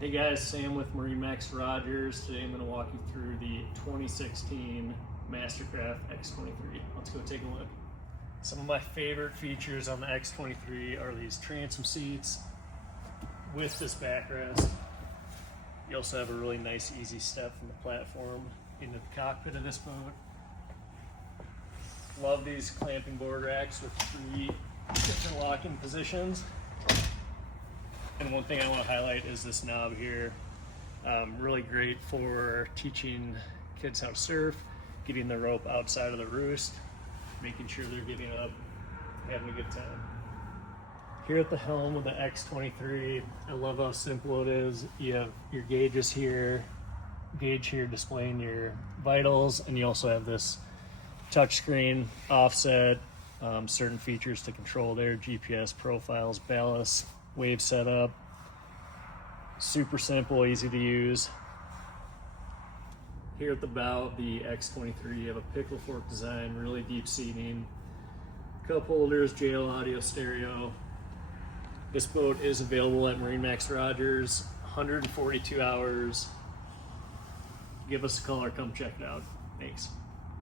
Hey guys, Sam with MarineMax Rogers. Today I'm going to walk you through the 2016 MasterCraft X23. Let's go take a look. Some of my favorite features on the X23 are these transom seats with this backrest. You also have a really nice easy step from the platform into the cockpit of this boat. Love these clamping board racks with 3 different locking positions. And one thing I want to highlight is this knob here. Really great for teaching kids how to surf, getting the rope outside of the roost, making sure they're getting up, having a good time. Here at the helm of the X23, I love how simple it is. You have your gauges here, gauge here displaying your vitals, and you also have this touchscreen offset, certain features to control there, GPS profiles, ballast, wave setup. Super simple, easy to use. Here at the bow of the X23, you have a pickle-fork design, really deep seating, cup holders, JL audio stereo. This boat is available at MarineMax Rogers, 142 hours. Give us a call or come check it out. Thanks.